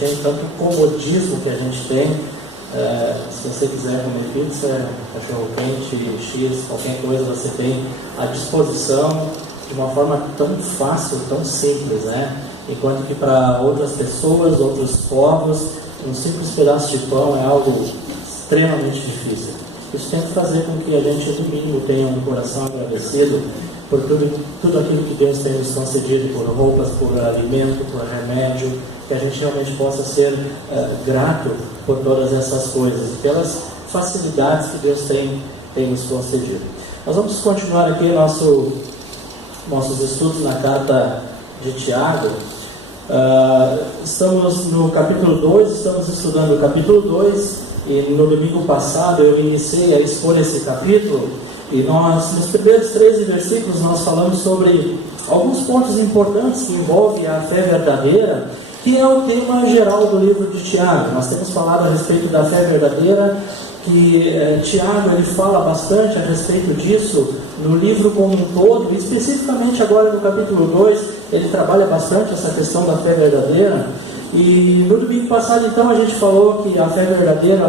tem, tanto comodismo que a gente tem. Se você quiser comer pizza, cachorro quente, X, qualquer coisa você tem à disposição de uma forma tão fácil, tão simples, né? Enquanto que para outras pessoas, outros povos, um simples pedaço de pão é algo extremamente difícil. Isso tem que fazer com que a gente, no mínimo, tenha um coração agradecido por tudo aquilo que Deus tem nos concedido, por roupas, por alimento, por remédio, que a gente realmente possa ser grato por todas essas coisas, pelas facilidades que Deus tem nos concedido. Nós vamos continuar aqui nossos estudos na carta de Tiago. Estamos no capítulo 2, estamos estudando o capítulo 2, e no domingo passado eu iniciei a expor esse capítulo, e nos primeiros 13 versículos nós falamos sobre alguns pontos importantes que envolvem a fé verdadeira, que é o tema geral do livro de Tiago. Nós temos falado a respeito da fé verdadeira, que Tiago ele fala bastante a respeito disso no livro como um todo, e especificamente agora no capítulo 2, ele trabalha bastante essa questão da fé verdadeira. E no domingo passado, então, a gente falou que a fé verdadeira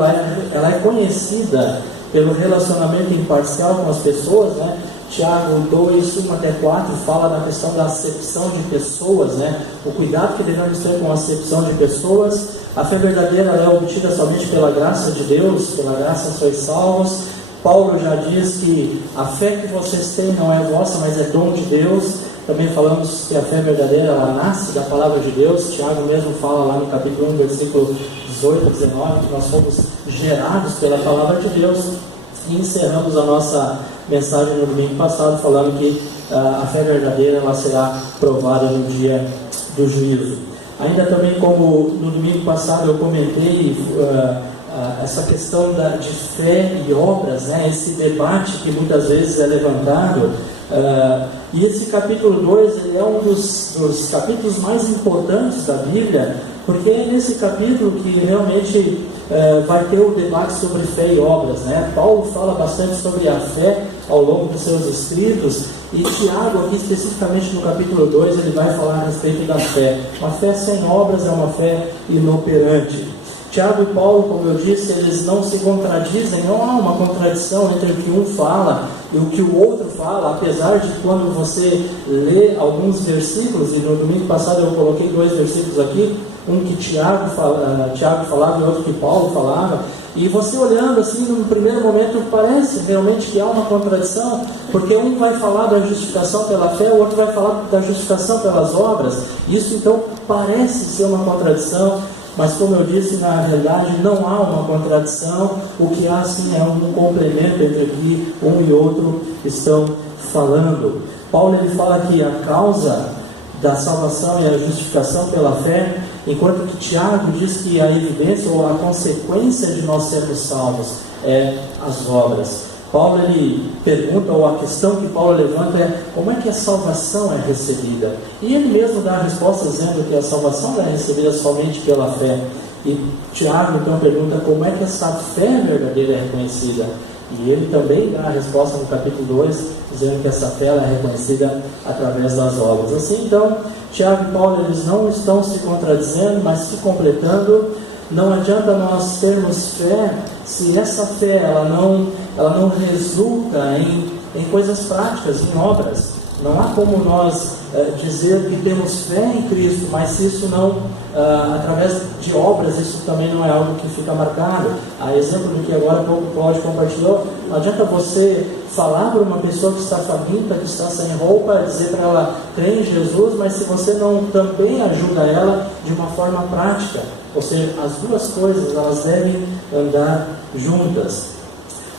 ela é conhecida pelo relacionamento imparcial com as pessoas, né? Tiago 2, 1 até 4 fala da questão da acepção de pessoas, né? O cuidado que devemos ter com a acepção de pessoas. A fé verdadeira ela é obtida somente pela graça de Deus, pela graça sois salvos. Paulo já diz que a fé que vocês têm não é vossa, mas é dom de Deus. Também falamos que a fé verdadeira ela nasce da palavra de Deus. Tiago mesmo fala lá no capítulo 1, versículo 18 a 19, que nós somos gerados pela palavra de Deus. E encerramos a nossa mensagem no domingo passado falando que a fé verdadeira ela será provada no dia do juízo. Ainda também, como no domingo passado eu comentei essa questão de fé e obras, né? Esse debate que muitas vezes é levantado, e esse capítulo 2 ele é um dos capítulos mais importantes da Bíblia, porque é nesse capítulo que realmente vai ter o debate sobre fé e obras, né? Paulo fala bastante sobre a fé ao longo dos seus escritos, e Tiago aqui especificamente no capítulo 2 ele vai falar a respeito da fé. Uma fé sem obras é uma fé inoperante. Tiago e Paulo, como eu disse, eles não se contradizem, não há uma contradição entre o que um fala e o que o outro fala, apesar de quando você lê alguns versículos, e no domingo passado eu coloquei 2 versículos aqui, um que Tiago falava e outro que Paulo falava, e você olhando assim, no primeiro momento parece realmente que há uma contradição, porque um vai falar da justificação pela fé, o outro vai falar da justificação pelas obras. Isso então parece ser uma contradição, mas como eu disse, na realidade não há uma contradição. O que há sim é um complemento entre o que um e outro estão falando. Paulo ele fala que a causa da salvação e a justificação pela fé, enquanto que Tiago diz que a evidência ou a consequência de nós sermos salvos é as obras. Paulo ele pergunta, ou a questão que Paulo levanta é como é que a salvação é recebida? E ele mesmo dá a resposta dizendo que a salvação é recebida somente pela fé. E Tiago então pergunta como é que essa fé verdadeira é reconhecida? E ele também dá a resposta no capítulo 2, dizendo que essa fé é reconhecida através das obras. Assim então, Tiago e Paulo eles não estão se contradizendo, mas se completando. Não adianta nós termos fé se essa fé ela não resulta em coisas práticas, em obras. Não há como nós dizer que temos fé em Cristo, mas se isso não, através de obras, isso também não é algo que fica marcado. A exemplo do que agora há pouco o Cláudio compartilhou, não adianta você falar para uma pessoa que está faminta, que está sem roupa, dizer para ela, crê em Jesus, mas se você não também ajuda ela de uma forma prática. Ou seja, as duas coisas elas devem andar juntas.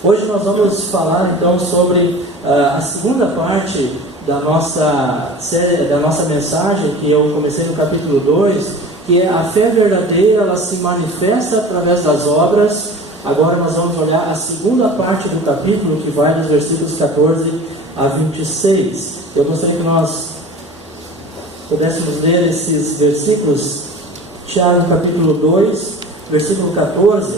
Hoje nós vamos falar então sobre a segunda parte da nossa série, da nossa mensagem, que eu comecei no capítulo 2, que é a fé verdadeira, ela se manifesta através das obras. Agora nós vamos olhar a segunda parte do capítulo, que vai dos versículos 14 a 26. Eu gostaria que nós pudéssemos ler esses versículos. Tiago capítulo 2, versículo 14,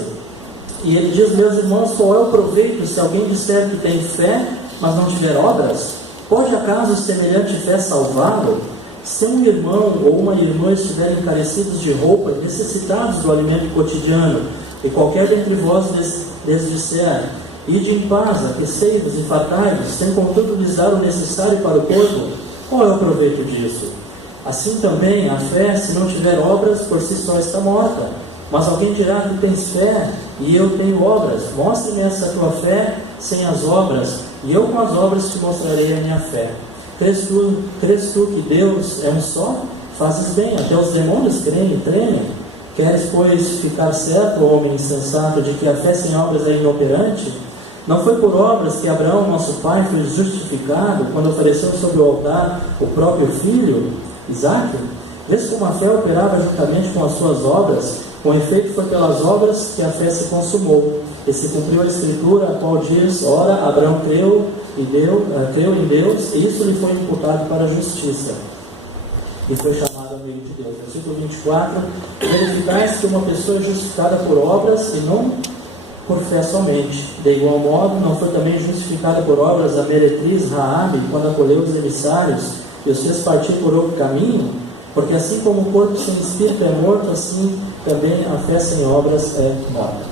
e ele diz: meus irmãos, qual é o proveito se alguém disser que tem fé, mas não tiver obras? Pode acaso semelhante fé salvá-lo? Se um irmão ou uma irmã estiverem carecidos de roupa, necessitados do alimento cotidiano, e qualquer dentre vós lhes disser: ide em paz, aquecei-vos e fartai-vos, sem contudo lhes dar o necessário para o corpo, qual é o proveito disso? Assim também a fé, se não tiver obras, por si só está morta. Mas alguém dirá que tens fé, e eu tenho obras. Mostre-me essa tua fé sem as obras, e eu com as obras te mostrarei a minha fé. Crês tu que Deus é um só? Fazes bem, até os demônios creem e tremem. Queres, pois, ficar certo, homem insensato, de que a fé sem obras é inoperante? Não foi por obras que Abraão, nosso pai, foi justificado quando ofereceu sobre o altar o próprio filho, Isaque? Vês como a fé operava juntamente com as suas obras? Com efeito, foi pelas obras que a fé se consumou. E se cumpriu a Escritura, a qual diz: ora, Abraão creu em Deus, e isso lhe foi imputado para a justiça. E foi chamado amigo de Deus. Versículo 24: verificais que uma pessoa é justificada por obras e não por fé somente. De igual modo, não foi também justificada por obras a meretriz Raabe, quando acolheu os emissários e os fez partir por outro caminho? Porque assim como o corpo sem espírito é morto, assim também a fé sem obras é morta.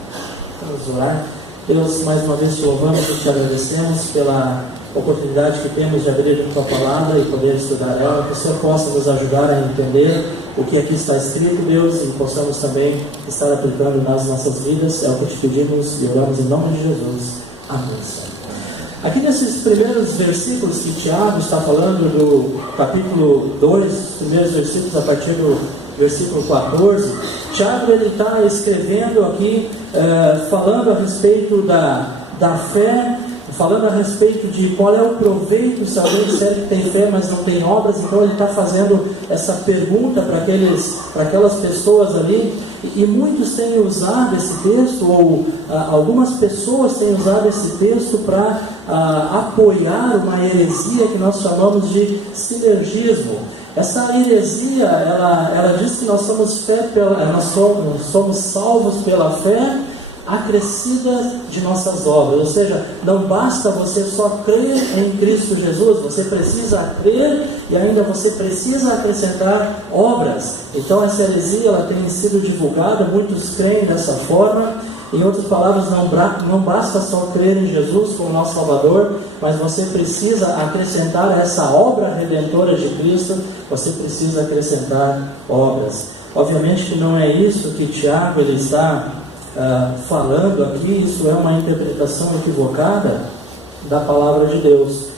Vamos orar. Deus, mais uma vez te louvamos e te agradecemos pela oportunidade que temos de abrir a tua palavra e poder estudar ela, que o Senhor possa nos ajudar a entender o que aqui está escrito, Deus, e possamos também estar aplicando nas nossas vidas. É o que te pedimos e oramos em nome de Jesus. Amém, Senhor. Aqui nesses primeiros versículos que Tiago está falando do capítulo 2, os primeiros versículos a partir do versículo 14, Tiago ele está escrevendo aqui, falando a respeito da fé, falando a respeito de qual é o proveito, saber que serve que tem fé, mas não tem obras. Então ele está fazendo essa pergunta para aquelas pessoas ali, e muitos têm usado esse texto, ou algumas pessoas têm usado esse texto para apoiar uma heresia que nós chamamos de sinergismo. Essa heresia, ela diz que nós somos salvos pela fé acrescida de nossas obras, ou seja, não basta você só crer em Cristo Jesus, você precisa crer e ainda você precisa acrescentar obras. Então essa heresia ela tem sido divulgada, muitos creem dessa forma. Em outras palavras, não basta só crer em Jesus como nosso Salvador, mas você precisa acrescentar essa obra redentora de Cristo, você precisa acrescentar obras. Obviamente que não é isso que Tiago ele está falando aqui, isso é uma interpretação equivocada da palavra de Deus.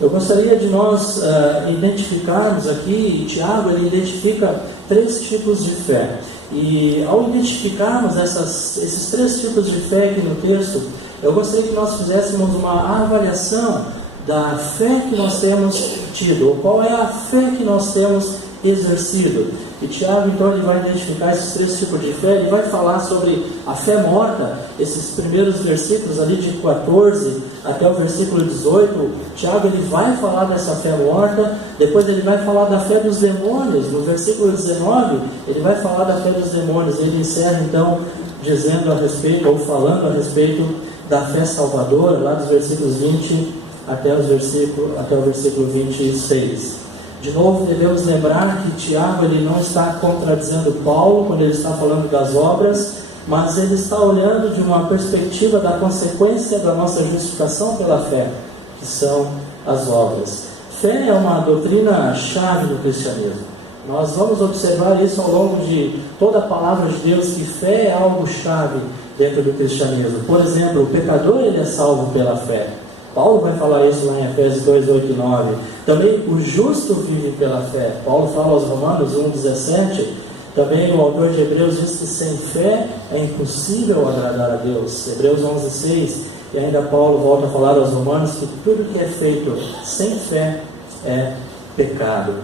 Eu gostaria de nós identificarmos aqui, Tiago ele identifica 3 tipos de fé. E ao identificarmos esses 3 tipos de fé aqui no texto, eu gostaria que nós fizéssemos uma avaliação da fé que nós temos tido, ou qual é a fé que nós temos exercido. E Tiago então ele vai identificar esses 3 tipos de fé. Ele vai falar sobre a fé morta, esses primeiros versículos ali de 14 até o versículo 18. Tiago ele vai falar dessa fé morta. Depois ele vai falar da fé dos demônios. No versículo 19 ele vai falar da fé dos demônios. Ele encerra então dizendo a respeito, ou falando a respeito da fé salvadora, lá dos versículos 20 até o versículo 26. De novo, devemos lembrar que Tiago ele não está contradizendo Paulo quando ele está falando das obras, mas ele está olhando de uma perspectiva da consequência da nossa justificação pela fé, que são as obras. Fé é uma doutrina-chave do cristianismo. Nós vamos observar isso ao longo de toda a palavra de Deus, que fé é algo chave dentro do cristianismo. Por exemplo, o pecador ele é salvo pela fé. Paulo vai falar isso lá em Efésios 2, 8 e 9. Também o justo vive pela fé. Paulo fala aos Romanos 1, 17. Também o autor de Hebreus diz que sem fé é impossível agradar a Deus. Hebreus 11, 6. E ainda Paulo volta a falar aos Romanos que tudo que é feito sem fé é pecado.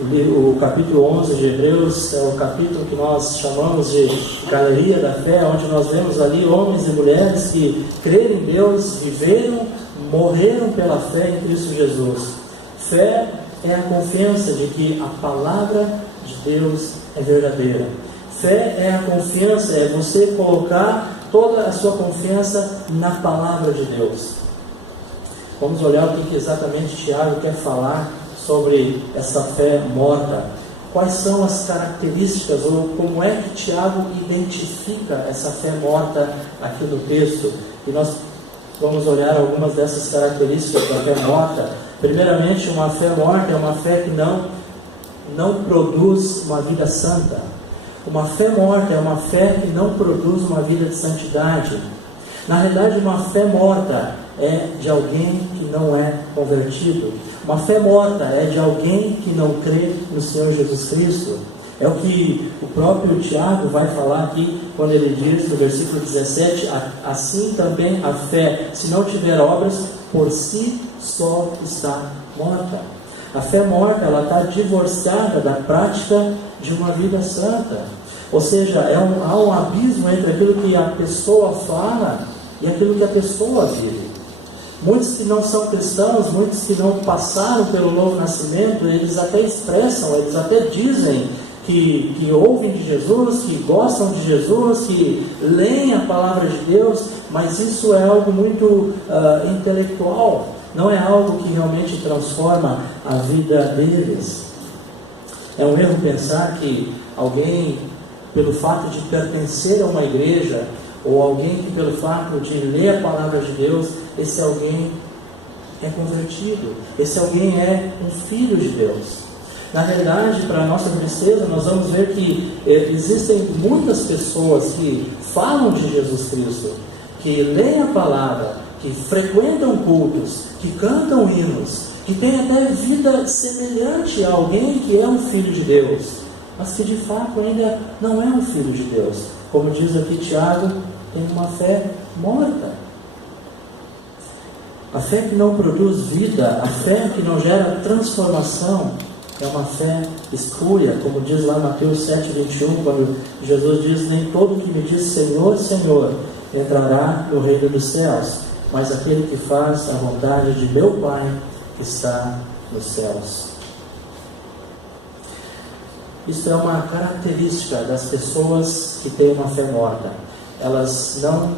O capítulo 11 de Hebreus é o capítulo que nós chamamos de Galeria da Fé, onde nós vemos ali homens e mulheres que creram em Deus, viveram, morreram pela fé em Cristo Jesus. Fé é a confiança de que a palavra de Deus é verdadeira. Fé é a confiança, é você colocar toda a sua confiança na palavra de Deus. Vamos olhar o que exatamente Tiago quer falar sobre essa fé morta. Quais são as características, ou como é que Tiago identifica essa fé morta aqui no texto? E nós vamos olhar algumas dessas características da fé morta. Primeiramente, uma fé morta é uma fé que não produz uma vida santa. Uma fé morta é uma fé que não produz uma vida de santidade. Na realidade, uma fé morta é de alguém que não é convertido. Uma fé morta é de alguém que não crê no Senhor Jesus Cristo. É o que o próprio Tiago vai falar aqui, quando ele diz no versículo 17, assim também a fé, se não tiver obras, por si só está morta. A fé morta, ela está divorciada da prática de uma vida santa. Ou seja, há um abismo entre aquilo que a pessoa fala e aquilo que a pessoa vive. Muitos que não são cristãos, muitos que não passaram pelo novo nascimento, eles até expressam, eles até dizem que ouvem de Jesus, que gostam de Jesus, que leem a palavra de Deus, mas isso é algo muito intelectual, não é algo que realmente transforma a vida deles. É um erro pensar que alguém, pelo fato de pertencer a uma igreja, ou alguém que pelo fato de ler a palavra de Deus, esse alguém é convertido, esse alguém é um filho de Deus. Na realidade, para a nossa tristeza, nós vamos ver que existem muitas pessoas que falam de Jesus Cristo, que leem a palavra, que frequentam cultos, que cantam hinos, que têm até vida semelhante a alguém que é um filho de Deus, mas que de fato ainda não é um filho de Deus. Como diz aqui Tiago, tem uma fé morta. A fé que não produz vida, a fé que não gera transformação, é uma fé espúria, como diz lá Mateus 7,21, quando Jesus diz: nem todo que me diz Senhor, Senhor, entrará no reino dos céus, mas aquele que faz a vontade de meu Pai que está nos céus. Isso é uma característica das pessoas que têm uma fé morta. Elas não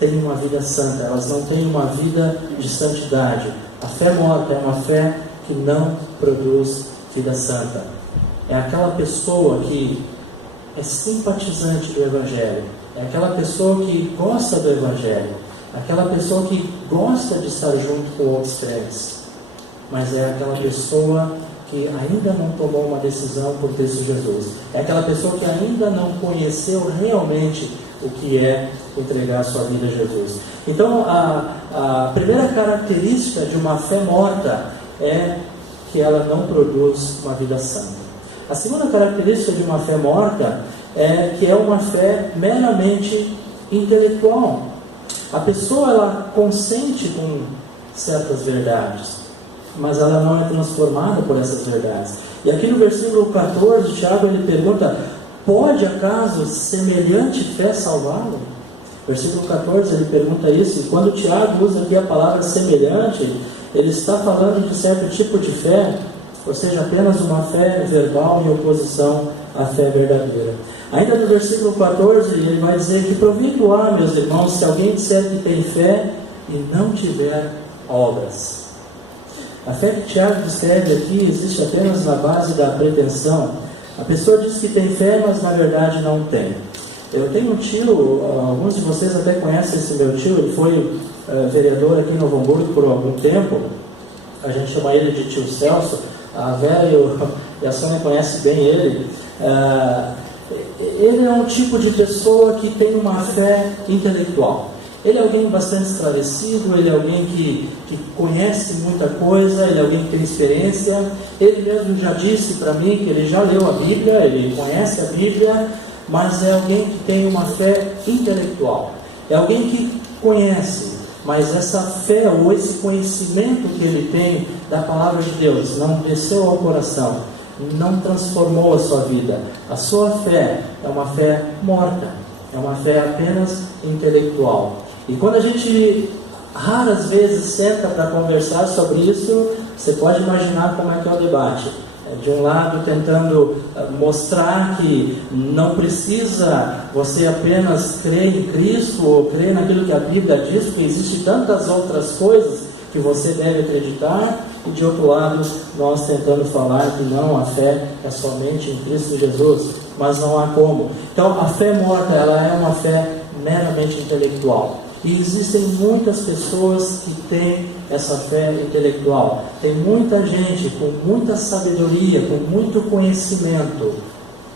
têm uma vida santa, elas não têm uma vida de santidade. A fé morta é uma fé que não produz vida santa. É aquela pessoa que é simpatizante do Evangelho, é aquela pessoa que gosta do Evangelho, aquela pessoa que gosta de estar junto com outros crentes, mas é aquela pessoa que ainda não tomou uma decisão por Cristo Jesus, é aquela pessoa que ainda não conheceu realmente o que é entregar a sua vida a Jesus. Então, a primeira característica de uma fé morta é que ela não produz uma vida santa. A segunda característica de uma fé morta é que é uma fé meramente intelectual. A pessoa, ela consente com certas verdades, mas ela não é transformada por essas verdades. E aqui no versículo 14, Tiago ele pergunta: pode acaso semelhante fé salvá-lo? Versículo 14 ele pergunta isso, e quando Tiago usa aqui a palavra semelhante, ele está falando de certo tipo de fé, ou seja, apenas uma fé verbal em oposição à fé verdadeira. Ainda no versículo 14, ele vai dizer: que proveito há, meus irmãos, se alguém disser que tem fé e não tiver obras. A fé que Tiago descreve aqui existe apenas na base da pretensão. A pessoa diz que tem fé, mas na verdade não tem. Eu tenho um tio, alguns de vocês até conhecem esse meu tio, ele foi vereador aqui em Novo Hamburgo por algum tempo. A gente chama ele de tio Celso. A Vera e a Sônia conhecem bem ele. Ele é um tipo de pessoa que tem uma fé intelectual. Ele é alguém bastante esclarecido, ele é alguém que conhece muita coisa, ele é alguém que tem experiência. Ele mesmo já disse para mim que ele já leu a Bíblia, ele conhece a Bíblia, mas é alguém que tem uma fé intelectual. É alguém que conhece, mas essa fé ou esse conhecimento que ele tem da palavra de Deus não desceu ao coração, não transformou a sua vida. A sua fé é uma fé morta, é uma fé apenas intelectual. E quando a gente raras vezes senta para conversar sobre isso, você pode imaginar como é que é o debate. De um lado tentando mostrar que não precisa você apenas crer em Cristo ou crer naquilo que a Bíblia diz, porque existem tantas outras coisas que você deve acreditar. e de outro lado, nós tentando falar que não, a fé é somente em Cristo Jesus, mas não há como. Então, a fé morta, ela é uma fé meramente intelectual. E existem muitas pessoas que têm essa fé intelectual. Tem muita gente com muita sabedoria, com muito conhecimento,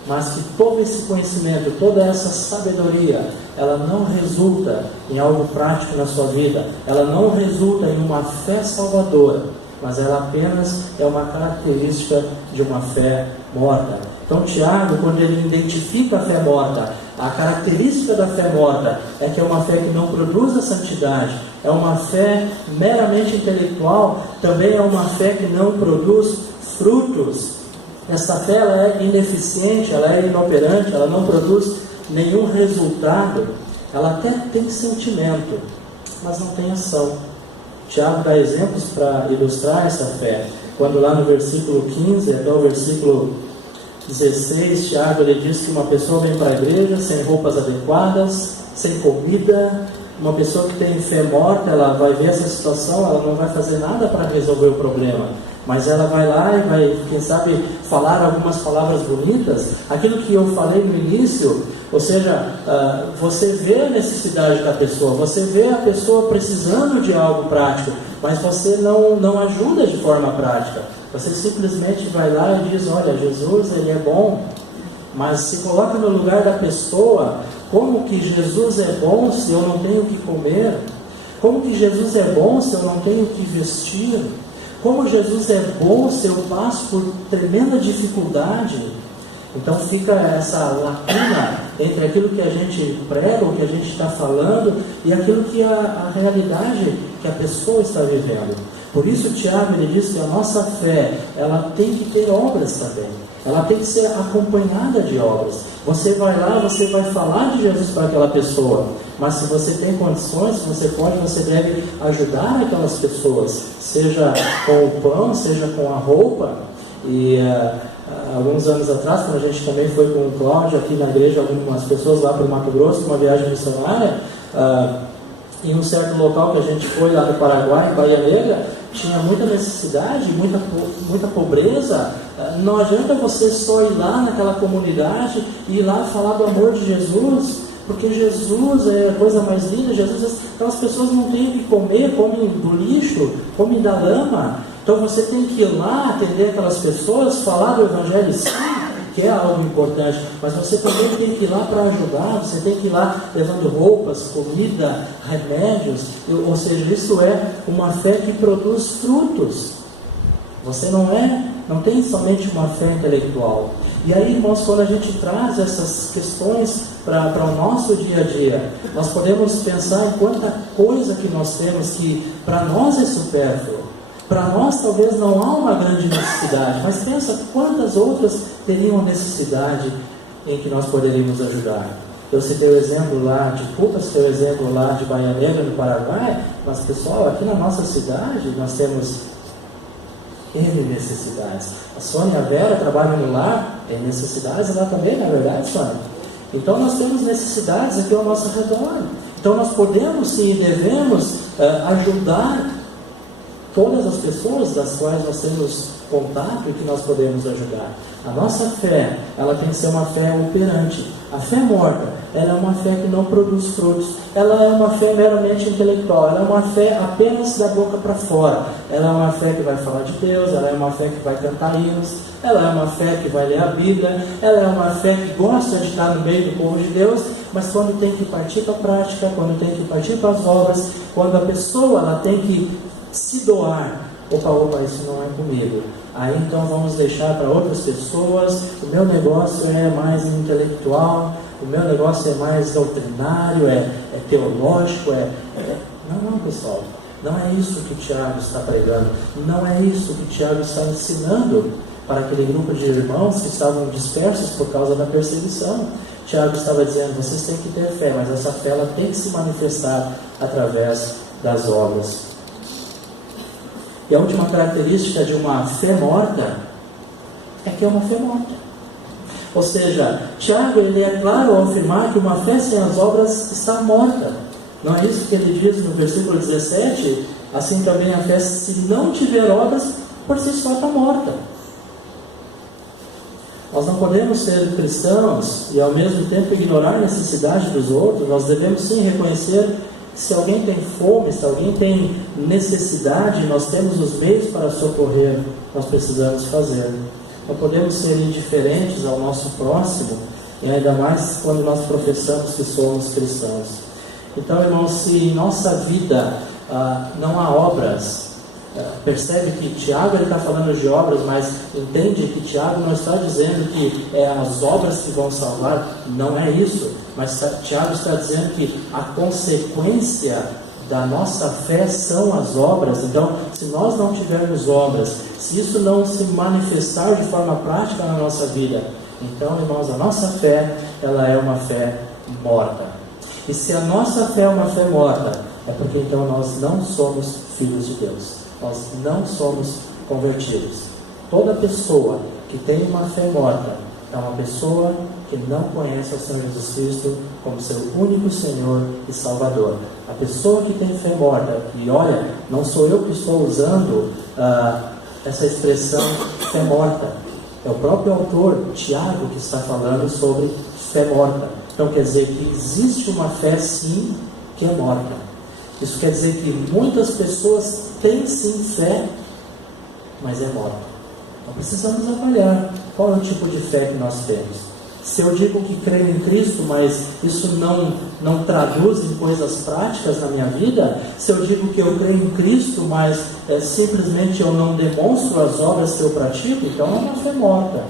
mas que todo esse conhecimento, toda essa sabedoria, ela não resulta em algo prático na sua vida. Ela não resulta em uma fé salvadora, mas ela apenas é uma característica de uma fé morta. Então Tiago, quando ele identifica a fé morta, a característica da fé morta é que é uma fé que não produz a santidade, é uma fé meramente intelectual, também é uma fé que não produz frutos. Essa fé ela é ineficiente, ela é inoperante, ela não produz nenhum resultado. Ela até tem sentimento, mas não tem ação. Tiago dá exemplos para ilustrar essa fé. Quando lá no versículo 15 até o versículo 16, Tiago ele diz que uma pessoa vem para a igreja sem roupas adequadas, sem comida. Uma pessoa que tem fé morta, ela vai ver essa situação, ela não vai fazer nada para resolver o problema, mas ela vai lá e vai, quem sabe, falar algumas palavras bonitas. Aquilo que eu falei no início, ou seja, você vê a necessidade da pessoa, você vê a pessoa precisando de algo prático, mas você não ajuda de forma prática. Você simplesmente vai lá e diz, olha, Jesus, ele é bom, mas se coloca no lugar da pessoa. Como que Jesus é bom se eu não tenho o que comer? Como que Jesus é bom se eu não tenho o que vestir? Como Jesus é bom se eu passo por tremenda dificuldade? Então fica essa lacuna entre aquilo que a gente prega, o que a gente está falando, e aquilo que a realidade que a pessoa está vivendo. Por isso Tiago ele diz que a nossa fé, ela tem que ter obras também. Ela tem que ser acompanhada de obras. Você vai lá, você vai falar de Jesus para aquela pessoa, mas se você tem condições, você pode, você deve ajudar aquelas pessoas, seja com o pão, seja com a roupa. E alguns anos atrás, quando a gente também foi com o Cláudio aqui na igreja, algumas pessoas lá para o Mato Grosso, uma viagem missionária, em um certo local que a gente foi lá no Paraguai, em Bahia Negra, tinha muita necessidade, muita pobreza. Não adianta você só ir lá naquela comunidade e ir lá falar do amor de Jesus, porque Jesus é a coisa mais linda. Então as pessoas não têm o que comer, comem do lixo, comem da lama. Então você tem que ir lá atender aquelas pessoas, falar do Evangelho, sim, que é algo importante, mas você também tem que ir lá para ajudar. Você tem que ir lá levando roupas, comida, remédios. Ou seja, isso é uma fé que produz frutos. Você não tem somente uma fé intelectual. E aí, irmãos, quando a gente traz essas questões para o nosso dia a dia, nós podemos pensar em quanta coisa que nós temos que para nós é supérfluo. Para nós talvez não há uma grande necessidade, mas pensa quantas outras teriam necessidade em que nós poderíamos ajudar. Eu citei o exemplo lá de Cuba, citei o exemplo lá de Bahia Negra, no Paraguai, mas pessoal, aqui na nossa cidade nós temos N necessidades. A Sônia e a Vera trabalham no lar, tem necessidades lá também, não é verdade, Sônia? Então nós temos necessidades aqui ao nosso redor. Então nós podemos sim e devemos ajudar todas as pessoas das quais nós temos contato e que nós podemos ajudar. A nossa fé, ela tem que ser uma fé operante. A fé morta, ela é uma fé que não produz frutos. Ela é uma fé meramente intelectual. Ela é uma fé apenas da boca para fora. Ela é uma fé que vai falar de Deus. Ela é uma fé que vai cantar hinos. Ela é uma fé que vai ler a Bíblia. Ela é uma fé que gosta de estar no meio do povo de Deus, mas quando tem que partir para a prática, quando tem que partir para as obras, quando a pessoa ela tem que se doar, opa, isso não é comigo. Aí então vamos deixar para outras pessoas. O meu negócio é mais intelectual, o meu negócio é mais doutrinário, é teológico, Não, pessoal, não é isso que Tiago está pregando, não é isso que Tiago está ensinando para aquele grupo de irmãos que estavam dispersos por causa da perseguição. Tiago estava dizendo, vocês têm que ter fé, mas essa fé ela tem que se manifestar através das obras. E a última característica de uma fé morta é que é uma fé morta. Ou seja, Tiago ele é claro ao afirmar que uma fé sem as obras está morta. Não é isso que ele diz no versículo 17? Assim também a fé, se não tiver obras, por si só está morta. Nós não podemos ser cristãos e ao mesmo tempo ignorar a necessidade dos outros. Nós devemos sim reconhecer que se alguém tem fome, se alguém tem necessidade, nós temos os meios para socorrer, nós precisamos fazer. Não podemos ser indiferentes ao nosso próximo, e ainda mais quando nós professamos que somos cristãos. Então, irmãos, se em nossa vida não há obras, percebe que Tiago está falando de obras, mas entende que Tiago não está dizendo que é as obras que vão salvar, não é isso, mas Tiago está dizendo que a consequência da nossa fé são as obras. Então, se nós não tivermos obras, se isso não se manifestar de forma prática na nossa vida, então, irmãos, a nossa fé, ela é uma fé morta. E se a nossa fé é uma fé morta, é porque então nós não somos filhos de Deus. Nós não somos convertidos. Toda pessoa que tem uma fé morta é uma pessoa que não conhece o Senhor Jesus Cristo como seu único Senhor e Salvador. A pessoa que tem fé morta, e olha, não sou eu que estou usando essa expressão fé morta. É o próprio autor, Tiago, que está falando sobre fé morta. Então quer dizer que existe uma fé sim que é morta. Isso quer dizer que muitas pessoas têm sim fé, mas é morta. Então precisamos avaliar qual é o tipo de fé que nós temos. Se eu digo que creio em Cristo, mas isso não traduz em coisas práticas na minha vida, se eu digo que eu creio em Cristo, mas simplesmente eu não demonstro as obras que eu pratico, então é uma fé morta.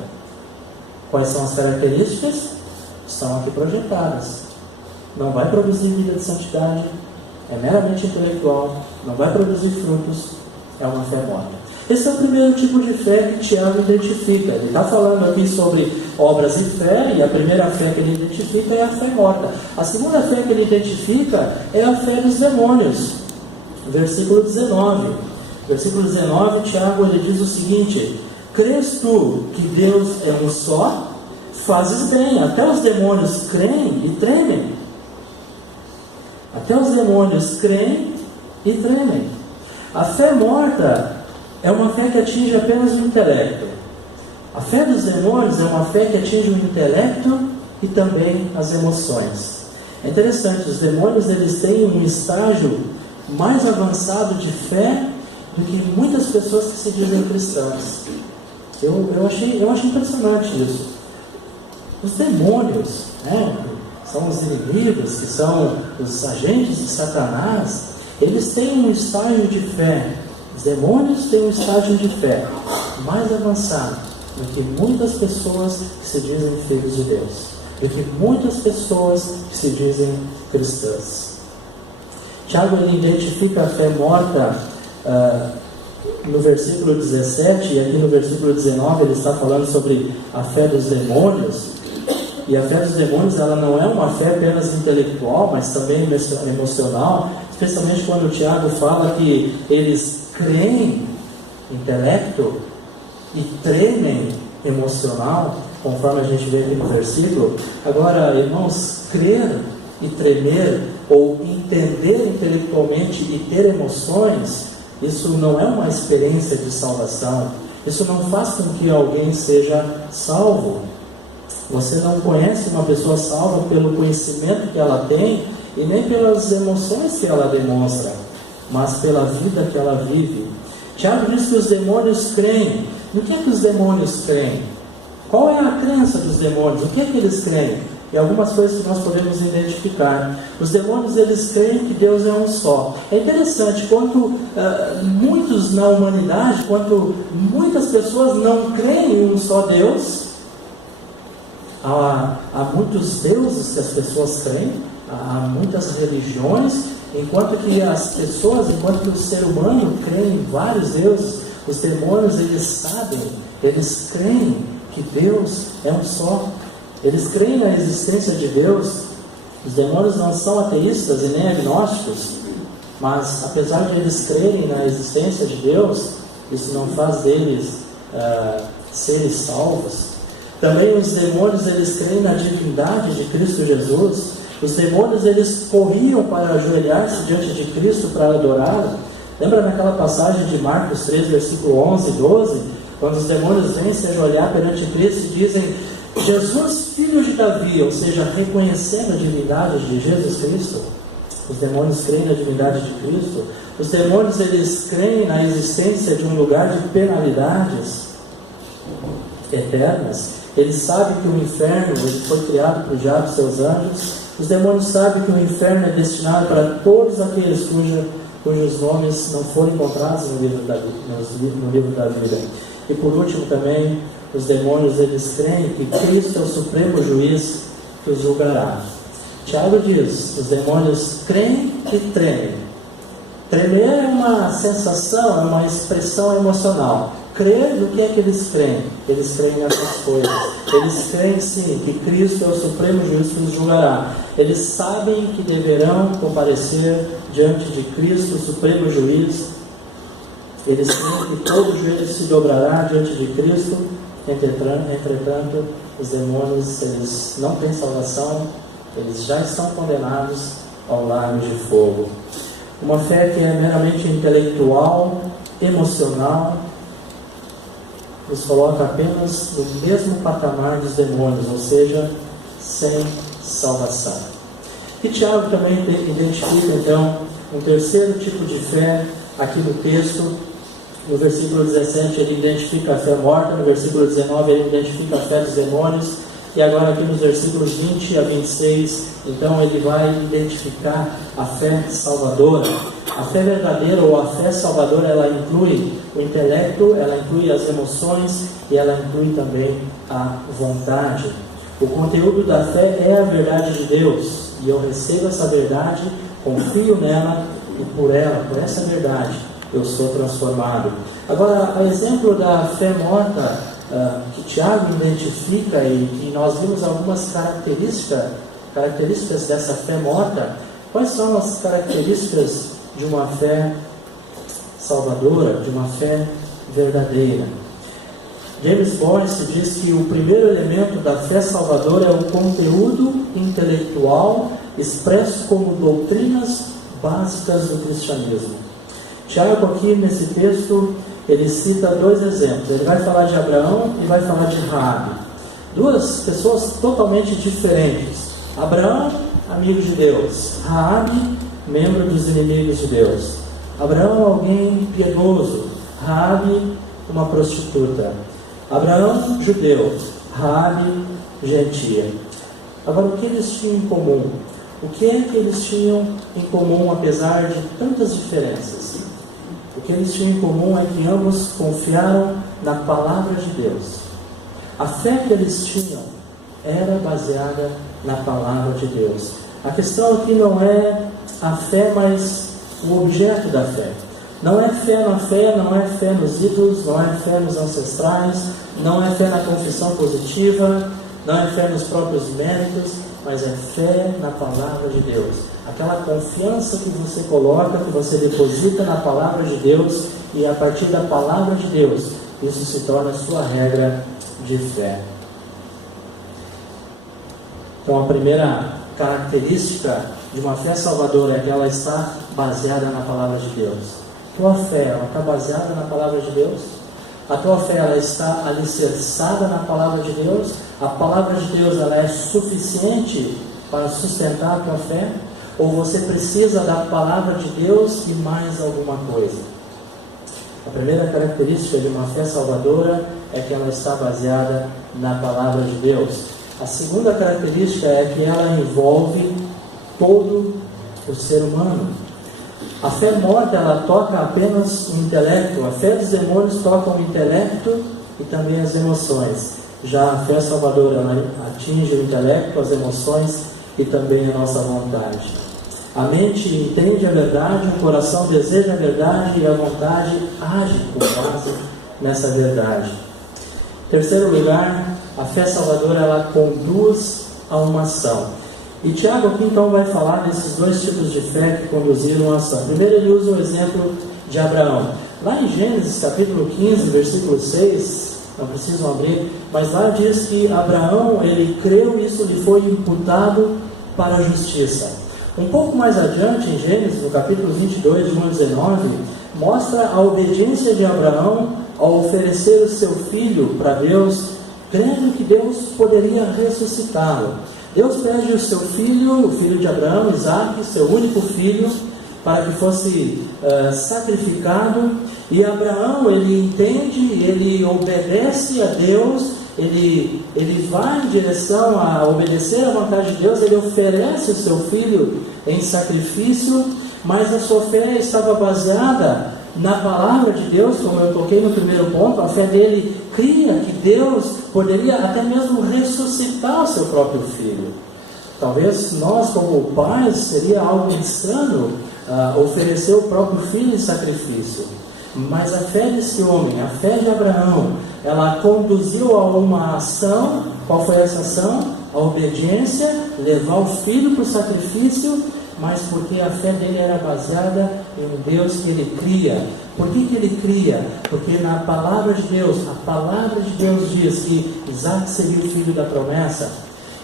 Quais são as características? Estão aqui projetadas. Não vai produzir vida de santidade, é meramente intelectual, não vai produzir frutos, é uma fé morta. Esse é o primeiro tipo de fé que Tiago identifica. Ele está falando aqui sobre obras e fé, e a primeira fé que ele identifica é a fé morta. A segunda fé que ele identifica é a fé dos demônios. Versículo 19. Versículo 19, Tiago ele diz o seguinte: crês tu que Deus é um só? Fazes bem, até os demônios creem e tremem. Até os demônios creem e tremem. A fé morta é uma fé que atinge apenas o intelecto. A fé dos demônios é uma fé que atinge o intelecto e também as emoções. É interessante, os demônios eles têm um estágio mais avançado de fé do que muitas pessoas que se dizem cristãs. Eu achei impressionante isso. Os demônios, são os inimigos, que são os agentes de Satanás, eles têm um estágio de fé. Os demônios têm um estágio de fé mais avançado do que muitas pessoas que se dizem filhos de Deus, do que muitas pessoas que se dizem cristãs. Tiago ele identifica a fé morta no versículo 17, e aqui no versículo 19 ele está falando sobre a fé dos demônios. E a fé dos demônios ela não é uma fé apenas intelectual, mas também emocional, especialmente quando o Tiago fala que eles creem intelecto e tremem emocional, conforme a gente vê aqui no versículo. Agora, irmãos, crer e tremer, ou entender intelectualmente e ter emoções, isso não é uma experiência de salvação. Isso não faz com que alguém seja salvo. Você não conhece uma pessoa salva pelo conhecimento que ela tem e nem pelas emoções que ela demonstra, mas pela vida que ela vive. Tiago diz que os demônios creem. No que é que os demônios creem? Qual é a crença dos demônios? O que é que eles creem? E algumas coisas que nós podemos identificar. Os demônios eles creem que Deus é um só. É interessante, quanto muitos na humanidade, quanto muitas pessoas não creem em um só Deus, há muitos deuses que as pessoas creem, há muitas religiões, enquanto que o ser humano crê em vários deuses, os demônios eles sabem, eles creem que Deus é um só, eles creem na existência de Deus. Os demônios não são ateístas e nem agnósticos, mas apesar de eles crerem na existência de Deus, isso não faz deles seres salvos. Também os demônios eles creem na divindade de Cristo Jesus. Os demônios eles corriam para ajoelhar-se diante de Cristo para adorá-lo. Lembra naquela passagem de Marcos 3, versículo 11 e 12, quando os demônios vêm se ajoelhar perante Cristo e dizem: Jesus, filho de Davi, ou seja, reconhecendo a divindade de Jesus Cristo. Os demônios creem na divindade de Cristo. Os demônios, eles creem na existência de um lugar de penalidades eternas. Eles sabem que o inferno ele foi criado por diabo e seus anjos. Os demônios sabem que o inferno é destinado para todos aqueles cujos nomes não foram encontrados no livro da vida. E por último também, os demônios, eles creem que Cristo é o supremo juiz que os julgará. Tiago diz: os demônios creem e tremem. Tremer é uma sensação, é uma expressão emocional. Crer no que é que eles creem? Eles creem nessas coisas. Eles creem sim que Cristo é o supremo juiz que os julgará. Eles sabem que deverão comparecer diante de Cristo, o supremo juiz. Eles creem que todo joelho se dobrará diante de Cristo. Entretanto, os demônios, eles não têm salvação. Eles já estão condenados ao lago de fogo. Uma fé que é meramente intelectual, emocional, nos coloca apenas no mesmo patamar dos demônios, ou seja, sem salvação. E Tiago também identifica então um terceiro tipo de fé aqui no texto. No versículo 17 ele identifica a fé morta, no versículo 19 ele identifica a fé dos demônios, e agora aqui nos versículos 20 a 26, então ele vai identificar a fé salvadora. A fé verdadeira ou a fé salvadora, ela inclui o intelecto, ela inclui as emoções e ela inclui também a vontade. O conteúdo da fé é a verdade de Deus, e eu recebo essa verdade, confio nela, e por ela, por essa verdade, eu sou transformado. Agora, a exemplo da fé morta, que Tiago identifica e que nós vimos algumas características dessa fé morta. Quais são as características de uma fé salvadora, de uma fé verdadeira? James Boyce diz que o primeiro elemento da fé salvadora é o conteúdo intelectual expresso como doutrinas básicas do cristianismo. Tiago aqui nesse texto ele cita dois exemplos. Ele vai falar de Abraão e vai falar de Raabe. Duas pessoas totalmente diferentes. Abraão, amigo de Deus. Raabe, membro dos inimigos de Deus. Abraão, alguém piedoso. Raabe, uma prostituta. Abraão, judeu. Raabe, gentia. Agora, o que eles tinham em comum? O que é que eles tinham em comum, apesar de tantas diferenças? O que eles tinham em comum é que ambos confiaram na palavra de Deus. A fé que eles tinham era baseada na palavra de Deus. A questão aqui não é a fé, mas o objeto da fé. Não é fé na fé, não é fé nos ídolos, não é fé nos ancestrais, não é fé na confissão positiva, não é fé nos próprios méritos, mas é fé na palavra de Deus. Aquela confiança que você coloca, que você deposita na palavra de Deus, e a partir da palavra de Deus, isso se torna a sua regra de fé. Então, a primeira característica de uma fé salvadora é que ela está baseada na palavra de Deus. A tua fé, ela está baseada na palavra de Deus? A tua fé, ela está alicerçada na palavra de Deus? A palavra de Deus, ela é suficiente para sustentar a tua fé? Ou você precisa da palavra de Deus e mais alguma coisa? A primeira característica de uma fé salvadora é que ela está baseada na palavra de Deus. A segunda característica é que ela envolve todo o ser humano. A fé morta, ela toca apenas o intelecto. A fé dos demônios toca o intelecto e também as emoções. Já a fé salvadora, ela atinge o intelecto, as emoções e também a nossa vontade. A mente entende a verdade, o coração deseja a verdade e a vontade age com base nessa verdade. Em terceiro lugar, a fé salvadora, ela conduz a uma ação. E Tiago aqui então vai falar desses dois tipos de fé que conduziram a ação. Primeiro ele usa o exemplo de Abraão. Lá em Gênesis capítulo 15, versículo 6, não precisam abrir, mas lá diz que Abraão, ele creu e isso lhe foi imputado para a justiça. Um pouco mais adiante, em Gênesis, no capítulo 22, de 1 a 19, mostra a obediência de Abraão ao oferecer o seu filho para Deus, crendo que Deus poderia ressuscitá-lo. Deus pede o seu filho, o filho de Abraão, Isaque, seu único filho, para que fosse sacrificado. E Abraão, ele entende, ele obedece a Deus, ele vai em direção a obedecer à vontade de Deus, ele oferece o seu filho em sacrifício, mas a sua fé estava baseada na palavra de Deus, como eu toquei no primeiro ponto. A fé dele cria que Deus poderia até mesmo ressuscitar o seu próprio filho. Talvez nós, como pais, seria algo insano oferecer o próprio filho em sacrifício. Mas a fé desse homem, a fé de Abraão, ela conduziu a uma ação. Qual foi essa ação? A obediência, levar o filho para o sacrifício, mas porque a fé dele era baseada em um Deus que ele cria. Por que ele cria? Porque na palavra de Deus, a palavra de Deus diz que Isaque seria o filho da promessa.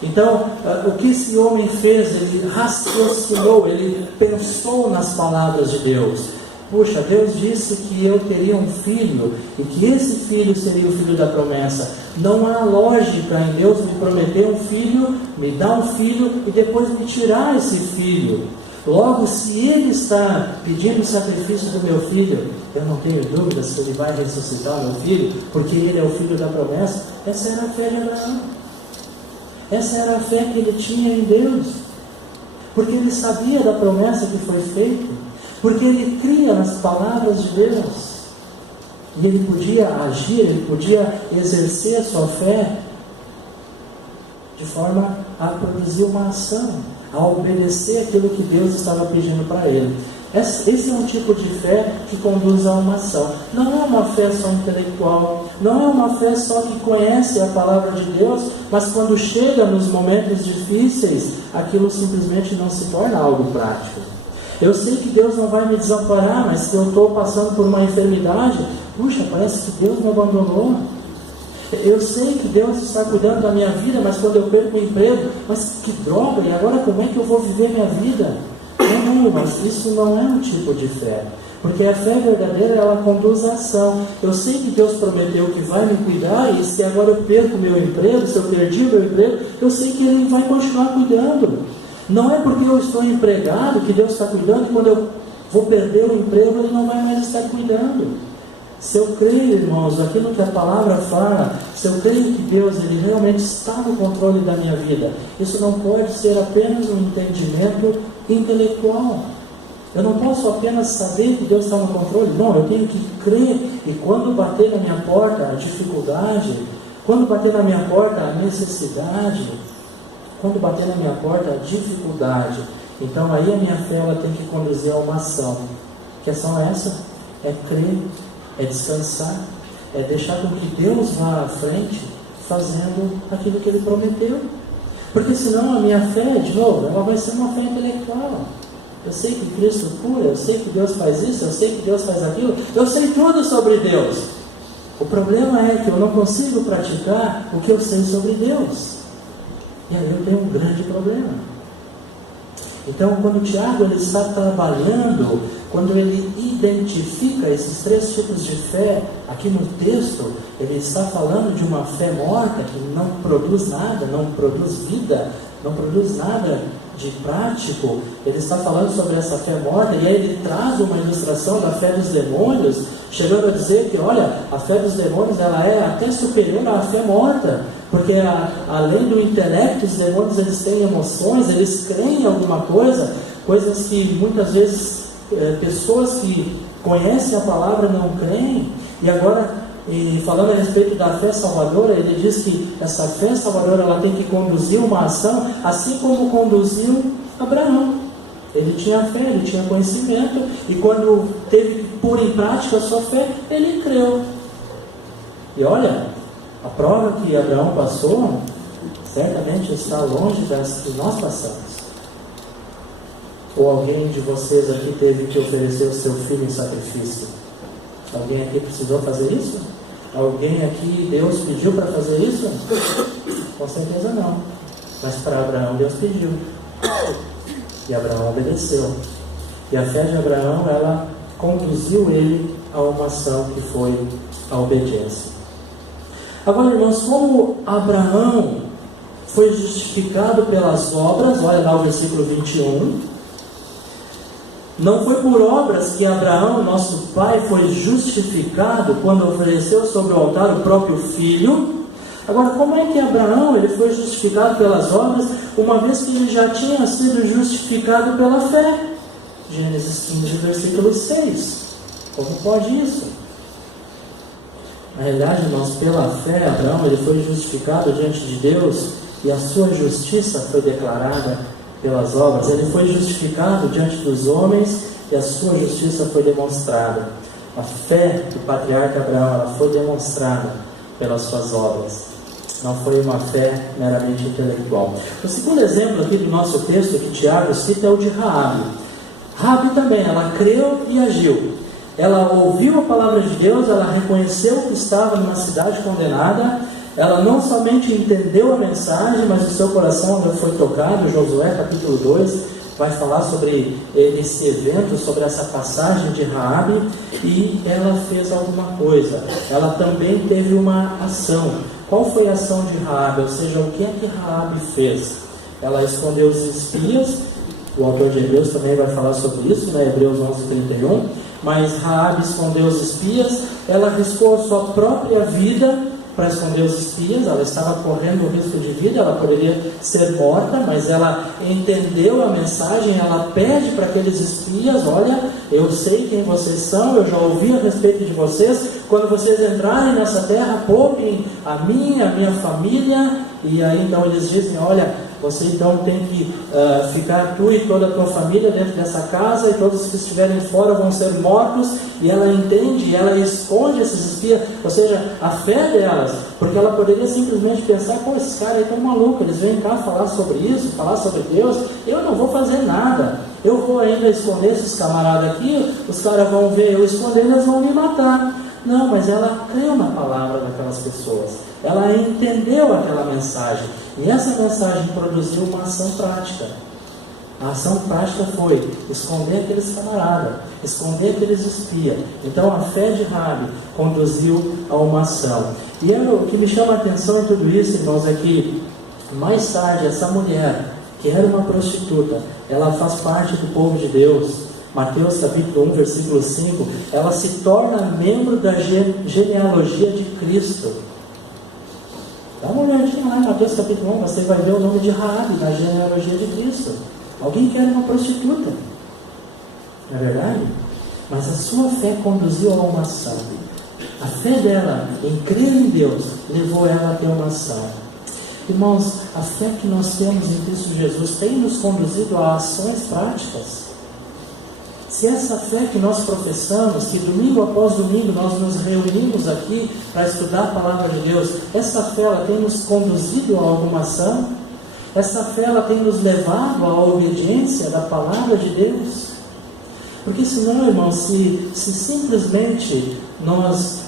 Então, o que esse homem fez? Ele raciocinou, ele pensou nas palavras de Deus. Puxa, Deus disse que eu teria um filho e que esse filho seria o filho da promessa. Não há lógica em Deus me prometer um filho, me dar um filho e depois me tirar esse filho. Logo, se ele está pedindo o sacrifício do meu filho, eu não tenho dúvida se ele vai ressuscitar o meu filho, porque ele é o filho da promessa. Essa era a fé de Abraão. Essa era a fé que ele tinha em Deus, porque ele sabia da promessa que foi feita, porque ele cria nas palavras de Deus, e ele podia agir, ele podia exercer a sua fé de forma a produzir uma ação, a obedecer aquilo que Deus estava pedindo para ele. Esse é um tipo de fé que conduz a uma ação. Não é uma fé só intelectual, não é uma fé só que conhece a palavra de Deus, mas quando chega nos momentos difíceis, aquilo simplesmente não se torna algo prático. Eu sei que Deus não vai me desamparar, mas se eu estou passando por uma enfermidade, puxa, parece que Deus me abandonou. Eu sei que Deus está cuidando da minha vida, mas quando eu perco o emprego, mas que droga, e agora como é que eu vou viver minha vida? Não, mas isso não é um tipo de fé, porque a fé verdadeira, ela conduz à ação. Eu sei que Deus prometeu que vai me cuidar, e se agora eu perco o meu emprego, se eu perdi o meu emprego, eu sei que Ele vai continuar cuidando. Não é porque eu estou empregado que Deus está cuidando, e quando eu vou perder o emprego, Ele não vai mais estar cuidando. Se eu creio, irmãos, aquilo que a palavra fala, se eu creio que Deus, Ele realmente está no controle da minha vida, isso não pode ser apenas um entendimento intelectual. Eu não posso apenas saber que Deus está no controle. Não, eu tenho que crer. E quando bater na minha porta a dificuldade, quando bater na minha porta a necessidade, quando bater na minha porta a dificuldade, então aí a minha fé, ela tem que conduzir a uma ação. Que ação é essa? É crer, é descansar, é deixar com que Deus vá à frente, fazendo aquilo que Ele prometeu. Porque senão a minha fé, de novo, ela vai ser uma fé intelectual. Eu sei que Cristo cura, eu sei que Deus faz isso, eu sei que Deus faz aquilo, eu sei tudo sobre Deus. O problema é que eu não consigo praticar o que eu sei sobre Deus. E aí eu tenho um grande problema. Então, quando o Tiago ele está trabalhando, quando ele identifica esses três tipos de fé, aqui no texto, ele está falando de uma fé morta, que não produz nada, não produz vida, não produz nada de prático. Ele está falando sobre essa fé morta, e aí ele traz uma ilustração da fé dos demônios, chegando a dizer que, olha, a fé dos demônios, ela é até superior à fé morta, porque além do intelecto, os demônios, eles têm emoções, eles creem em alguma coisa, coisas que muitas vezes pessoas que conhecem a palavra não creem. E agora, falando a respeito da fé salvadora, ele diz que essa fé salvadora, ela tem que conduzir uma ação, assim como conduziu Abraão. Ele tinha fé, ele tinha conhecimento, e quando teve que pôr em prática a sua fé, ele creu. E olha, a prova que Abraão passou, certamente está longe das que nós passamos. Ou alguém de vocês aqui teve que oferecer o seu filho em sacrifício? Alguém aqui precisou fazer isso? Alguém aqui Deus pediu para fazer isso? Com certeza não. Mas para Abraão Deus pediu. E Abraão obedeceu. E a fé de Abraão, ela conduziu ele a uma ação que foi a obediência. Agora, irmãos, como Abraão foi justificado pelas obras, olha lá o versículo 21, não foi por obras que Abraão, nosso pai, foi justificado quando ofereceu sobre o altar o próprio filho. Agora, como é que Abraão ele foi justificado pelas obras, uma vez que ele já tinha sido justificado pela fé? Gênesis 15, versículo 6. Como pode isso? Na realidade, irmãos, pela fé, Abraão ele foi justificado diante de Deus e a sua justiça foi declarada pelas obras. Ele foi justificado diante dos homens e a sua justiça foi demonstrada. A fé do patriarca Abraão ela foi demonstrada pelas suas obras. Não foi uma fé meramente intelectual. O segundo exemplo aqui do nosso texto que Tiago cita é o de Raabe. Raabe também, ela creu e agiu. Ela ouviu a palavra de Deus, ela reconheceu que estava numa cidade condenada, ela não somente entendeu a mensagem, mas o seu coração foi tocado. Josué capítulo 2 vai falar sobre esse evento, sobre essa passagem de Raabe, e ela fez alguma coisa. Ela também teve uma ação. Qual foi a ação de Raabe? Ou seja, o que é que Raabe fez? Ela escondeu os espias. O autor de Hebreus também vai falar sobre isso, né? Hebreus 11:31. Mas Raabe escondeu os espias, ela arriscou a sua própria vida para esconder os espias. Ela estava correndo o risco de vida, ela poderia ser morta, mas ela entendeu a mensagem, ela pede para aqueles espias: olha, eu sei quem vocês são, eu já ouvi a respeito de vocês, quando vocês entrarem nessa terra, poupem a minha família. E aí então eles dizem: olha, você então tem que ficar tu e toda a tua família dentro dessa casa, e todos que estiverem fora vão ser mortos. E ela entende, ela esconde esses espias, ou seja, a fé delas, porque ela poderia simplesmente pensar: pô, esses caras aí estão malucos, eles vêm cá falar sobre isso, falar sobre Deus, eu não vou fazer nada, eu vou ainda esconder esses camaradas aqui, os caras vão ver eu escondendo, eles vão me matar. Não, mas ela creu na palavra daquelas pessoas, ela entendeu aquela mensagem, e essa mensagem produziu uma ação prática. A ação prática foi esconder aqueles camaradas, esconder aqueles espias. Então a fé de Raabe conduziu a uma ação. E o que me chama a atenção em tudo isso, irmãos, é que mais tarde essa mulher, que era uma prostituta, ela faz parte do povo de Deus. Mateus capítulo 1, versículo 5, ela se torna membro da genealogia de Cristo. Dá uma olhadinha lá em Mateus capítulo 1, você vai ver o nome de Raabe na genealogia de Cristo. Alguém que era uma prostituta, não é verdade? Mas a sua fé conduziu a uma ação. A fé dela em crer em Deus levou ela a ter uma ação. Irmãos, a fé que nós temos em Cristo Jesus tem nos conduzido a ações práticas. Se essa fé que nós professamos, que domingo após domingo nós nos reunimos aqui para estudar a palavra de Deus, essa fé ela tem nos conduzido a alguma ação? Essa fé ela tem nos levado à obediência da palavra de Deus? Porque senão, irmãos, se simplesmente nós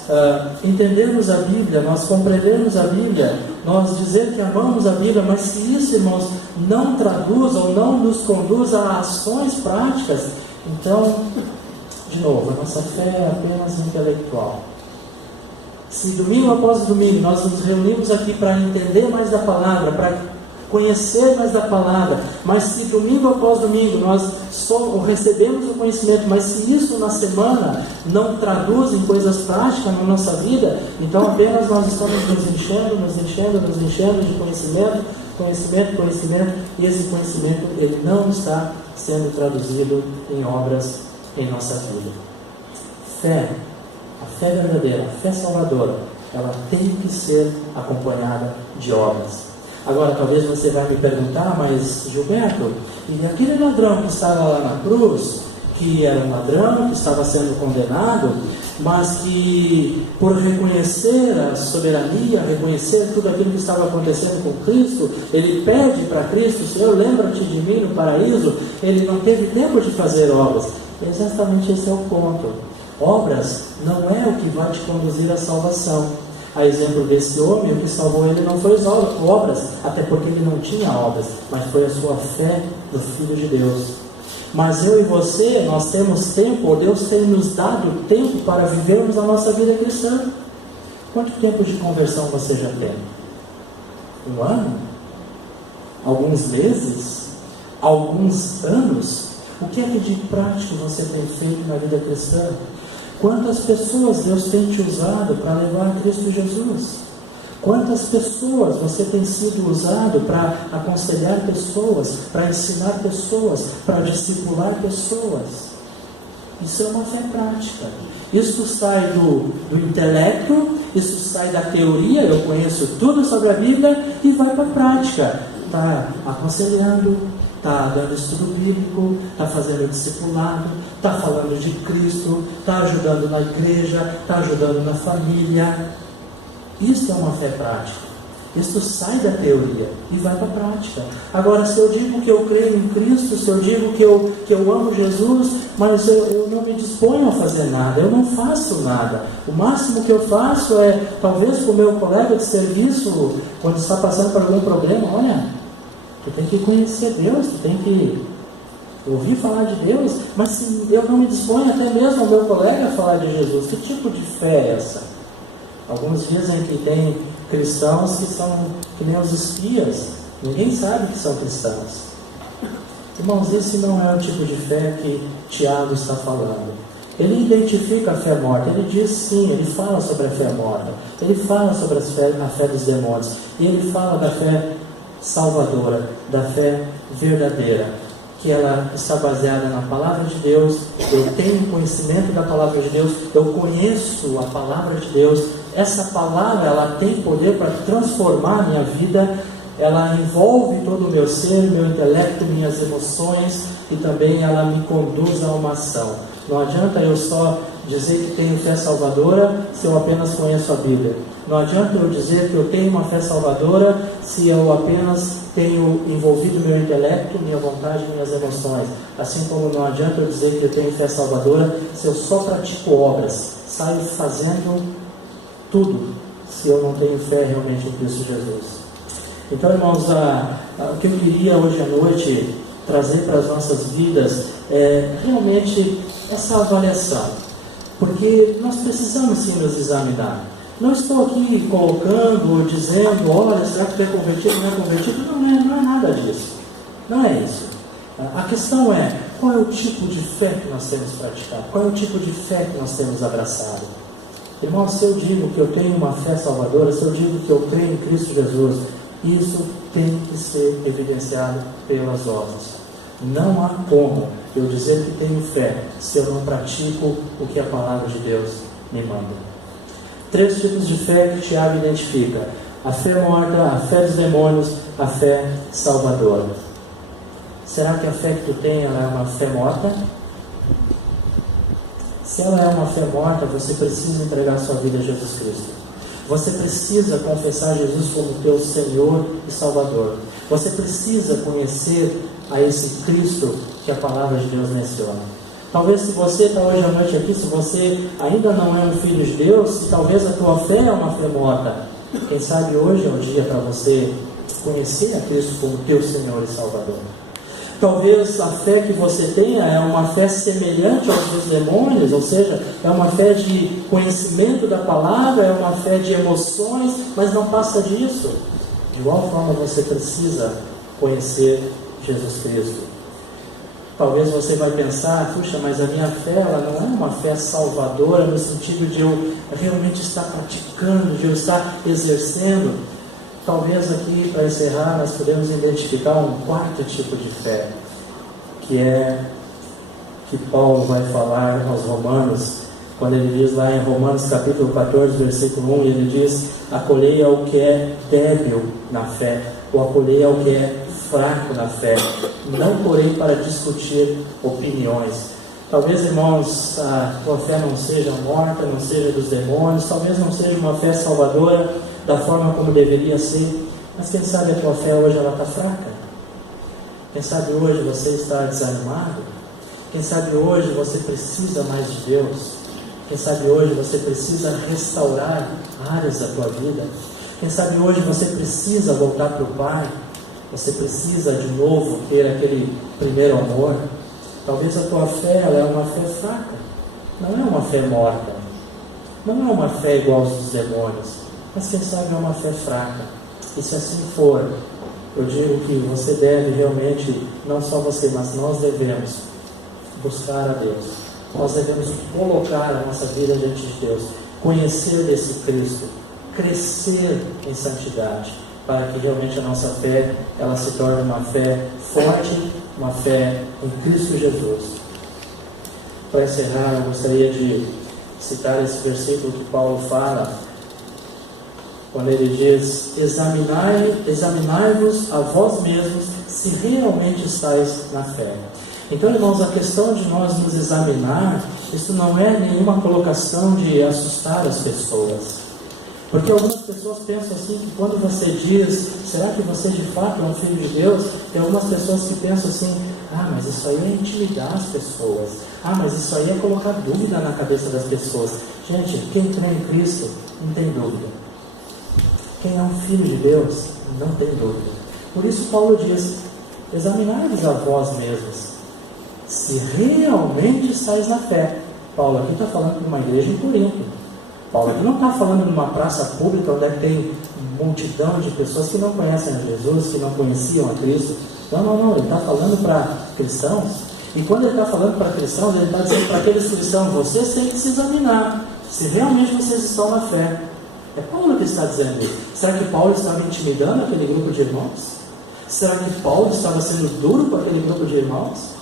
entendermos a Bíblia, nós compreendermos a Bíblia, nós dizer que amamos a Bíblia, mas se isso, irmãos, não traduz ou não nos conduz a ações práticas, então, de novo, a nossa fé é apenas intelectual. Se domingo após domingo nós nos reunimos aqui para entender mais da palavra, para conhecer mais da palavra, mas se domingo após domingo nós só recebemos o conhecimento, mas se isso na semana não traduz em coisas práticas na nossa vida, então apenas nós estamos nos enchendo de conhecimento, e esse conhecimento ele não está sendo traduzido em obras em nossa vida. Fé, a fé verdadeira, a fé salvadora, ela tem que ser acompanhada de obras. Agora, talvez você vai me perguntar: mas Gilberto, e aquele ladrão que estava lá na cruz, que era um ladrão, que estava sendo condenado, mas que por reconhecer a soberania, reconhecer tudo aquilo que estava acontecendo com Cristo, ele pede para Cristo: Senhor, lembra-te de mim no paraíso. Ele não teve tempo de fazer obras. Exatamente esse é o ponto. Obras não é o que vai te conduzir à salvação. A exemplo desse homem, o que salvou ele não foi as obras, até porque ele não tinha obras, mas foi a sua fé do Filho de Deus. Mas eu e você, nós temos tempo, ou Deus tem nos dado tempo para vivermos a nossa vida cristã. Quanto tempo de conversão você já tem? 1 ano? Alguns meses? Alguns anos? O que é que de prático você tem feito na vida cristã? Quantas pessoas Deus tem te usado para levar a Cristo Jesus? Quantas pessoas você tem sido usado para aconselhar pessoas, para ensinar pessoas, para discipular pessoas? Isso é uma fé prática. Isso sai do intelecto, isso sai da teoria, eu conheço tudo sobre a Bíblia, e vai para a prática. Está aconselhando, está dando estudo bíblico, está fazendo discipulado, está falando de Cristo, está ajudando na igreja, está ajudando na família. Isso é uma fé prática. Isso sai da teoria e vai para a prática. Agora, se eu digo que eu creio em Cristo, se eu digo que eu amo Jesus, mas eu não me disponho a fazer nada, eu não faço nada. O máximo que eu faço é, talvez para o meu colega de serviço, quando está passando por algum problema, olha, tu tem que conhecer Deus, tu tem que ouvir falar de Deus, mas se eu não me disponho até mesmo ao meu colega a falar de Jesus, que tipo de fé é essa? Alguns dizem que tem cristãos que são que nem os espias, ninguém sabe que são cristãos. Irmãos, esse não é o tipo de fé que Tiago está falando. Ele identifica a fé morta, ele diz sim, ele fala sobre a fé morta, ele fala sobre a fé dos demônios, e ele fala da fé salvadora, da fé verdadeira, que ela está baseada na palavra de Deus. Eu tenho conhecimento da palavra de Deus, eu conheço a palavra de Deus. Essa palavra, ela tem poder para transformar a minha vida, ela envolve todo o meu ser, meu intelecto, minhas emoções, e também ela me conduz a uma ação. Não adianta eu só dizer que tenho fé salvadora se eu apenas conheço a Bíblia. Não adianta eu dizer que eu tenho uma fé salvadora se eu apenas tenho envolvido meu intelecto, minha vontade, minhas emoções. Assim como não adianta eu dizer que eu tenho fé salvadora se eu só pratico obras, saio fazendo tudo, se eu não tenho fé realmente em Cristo Jesus. Então, irmãos, o que eu queria hoje à noite trazer para as nossas vidas é realmente essa avaliação, porque nós precisamos sim nos examinar. Não estou aqui colocando, dizendo, olha, será que tu é convertido, não é convertido? Não é nada disso. Não é isso. A questão é, qual é o tipo de fé que nós temos praticado? Qual é o tipo de fé que nós temos abraçado? Irmãos, se eu digo que eu tenho uma fé salvadora, se eu digo que eu creio em Cristo Jesus, isso tem que ser evidenciado pelas obras. Não há como eu dizer que tenho fé se eu não pratico o que a palavra de Deus me manda. 3 tipos de fé que Tiago identifica: a fé morta, a fé dos demônios, a fé salvadora. Será que a fé que tu tem ela é uma fé morta? Se ela é uma fé morta, você precisa entregar sua vida a Jesus Cristo. Você precisa confessar Jesus como teu Senhor e Salvador. Você precisa conhecer a esse Cristo que a palavra de Deus menciona. Talvez se você está hoje à noite aqui, se você ainda não é um filho de Deus, se talvez a tua fé é uma fé morta, quem sabe hoje é o dia para você conhecer a Cristo como teu Senhor e Salvador. Talvez a fé que você tenha é uma fé semelhante aos dos demônios, ou seja, é uma fé de conhecimento da palavra, é uma fé de emoções, mas não passa disso. De igual forma você precisa conhecer Jesus Cristo. Talvez você vai pensar, puxa, mas a minha fé ela não é uma fé salvadora no sentido de eu realmente estar praticando, de eu estar exercendo. Talvez aqui, para encerrar, nós podemos identificar um 4º tipo de fé, que é que Paulo vai falar aos Romanos, quando ele diz lá em Romanos capítulo 14, versículo 1, ele diz: acolhei ao que é débil na fé, ou acolhei ao que é fraco na fé, não porém para discutir opiniões. Talvez, irmãos, a tua fé não seja morta, não seja dos demônios, talvez não seja uma fé salvadora da forma como deveria ser, mas quem sabe a tua fé hoje ela está fraca? Quem sabe hoje você está desanimado? Quem sabe hoje você precisa mais de Deus? Quem sabe hoje você precisa restaurar áreas da tua vida? Quem sabe hoje você precisa voltar para o Pai? Você precisa de novo ter aquele primeiro amor? Talvez a tua fé ela é uma fé fraca, não é uma fé morta, não é uma fé igual aos dos demônios, mas quem sabe é uma fé fraca. E se assim for, eu digo que você deve realmente, não só você, mas nós devemos buscar a Deus. Nós devemos colocar a nossa vida diante de Deus, conhecer desse Cristo, crescer em santidade, para que realmente a nossa fé ela se torne uma fé forte, uma fé em Cristo Jesus. Para encerrar, eu gostaria de citar esse versículo que Paulo fala, quando ele diz: examinai-vos a vós mesmos se realmente estáis na fé. Então, irmãos, a questão de nós nos examinar, isso não é nenhuma colocação de assustar as pessoas. Porque algumas pessoas pensam assim, que quando você diz, será que você de fato é um filho de Deus? Tem algumas pessoas que pensam assim, mas isso aí é intimidar as pessoas. Mas isso aí é colocar dúvida na cabeça das pessoas. Gente, quem crê em Cristo não tem dúvida. Quem é um filho de Deus não tem dúvida. Por isso Paulo diz: examinai-vos a vós mesmos se realmente estáis na fé. Paulo aqui está falando de uma igreja em Corinto. Paulo aqui não está falando de uma praça pública onde tem multidão de pessoas que não conhecem a Jesus, que não conheciam a Cristo. Não, ele está falando para cristãos. E quando ele está falando para cristãos, ele está dizendo para aqueles cristãos: vocês têm que se examinar se realmente vocês estão na fé. É Paulo que está dizendo isso. Será que Paulo estava intimidando aquele grupo de irmãos? Será que Paulo estava sendo duro com aquele grupo de irmãos?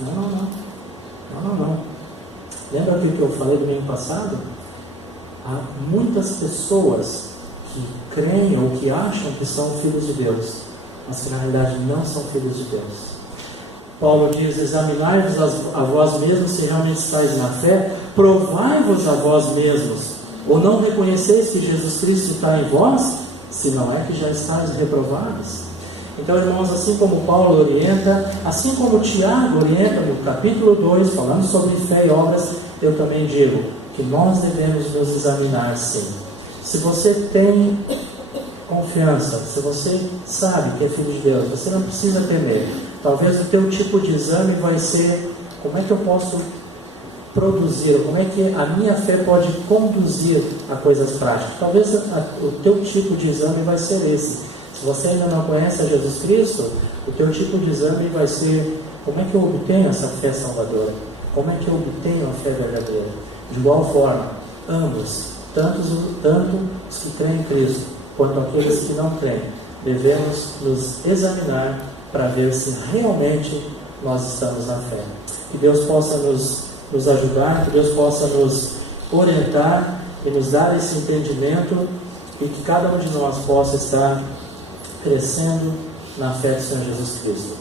Não. Lembra aquilo que eu falei domingo passado? Há muitas pessoas que creem ou que acham que são filhos de Deus, mas que na realidade não são filhos de Deus. Paulo diz: examinai-vos a vós mesmos se realmente estáis na fé, provai-vos a vós mesmos, ou não reconheceis que Jesus Cristo está em vós, se não é que já estáis reprovados. Então, irmãos, assim como Paulo orienta, assim como Tiago orienta no capítulo 2, falando sobre fé e obras, eu também digo que nós devemos nos examinar, sim. Se você tem confiança, se você sabe que é filho de Deus, você não precisa temer. Talvez o teu tipo de exame vai ser: como é que eu posso produzir, como é que a minha fé pode conduzir a coisas práticas. Talvez o teu tipo de exame vai ser esse. Se você ainda não conhece a Jesus Cristo, o teu tipo de exame vai ser: como é que eu obtenho essa fé salvadora? Como é que eu obtenho a fé verdadeira? De igual forma, ambos, tanto os que creem em Cristo, quanto aqueles que não creem, devemos nos examinar para ver se realmente nós estamos na fé. Que Deus possa nos ajudar, que Deus possa nos orientar e nos dar esse entendimento, e que cada um de nós possa estar crescendo na fé do Senhor Jesus Cristo.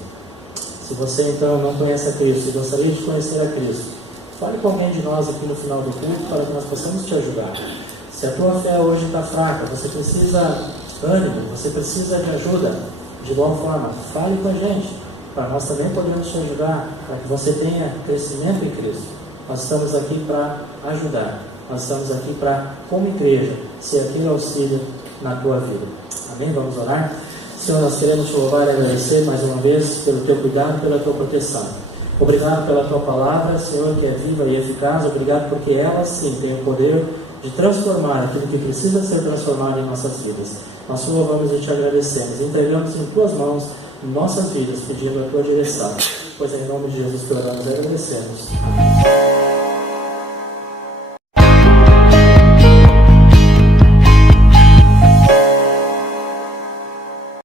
Se você então não conhece a Cristo e gostaria de conhecer a Cristo, fale com alguém de nós aqui no final do culto para que nós possamos te ajudar. Se a tua fé hoje está fraca, você precisa de ânimo, você precisa de ajuda, de igual forma, fale com a gente, para nós também podermos te ajudar, para que você tenha crescimento em Cristo. Nós estamos aqui para ajudar, nós estamos aqui para, como igreja, ser aquele auxílio na tua vida. Amém? Vamos orar? Senhor, nós queremos te louvar e agradecer mais uma vez pelo teu cuidado e pela tua proteção. Obrigado pela tua palavra, Senhor, que é viva e eficaz. Obrigado porque ela sim tem o poder de transformar aquilo que precisa ser transformado em nossas vidas. Nós te louvamos e te agradecemos. Entregamos em tuas mãos nossas vidas, pedindo a tua direção. Pois em nome de Jesus que oramos e agradecemos. Amém.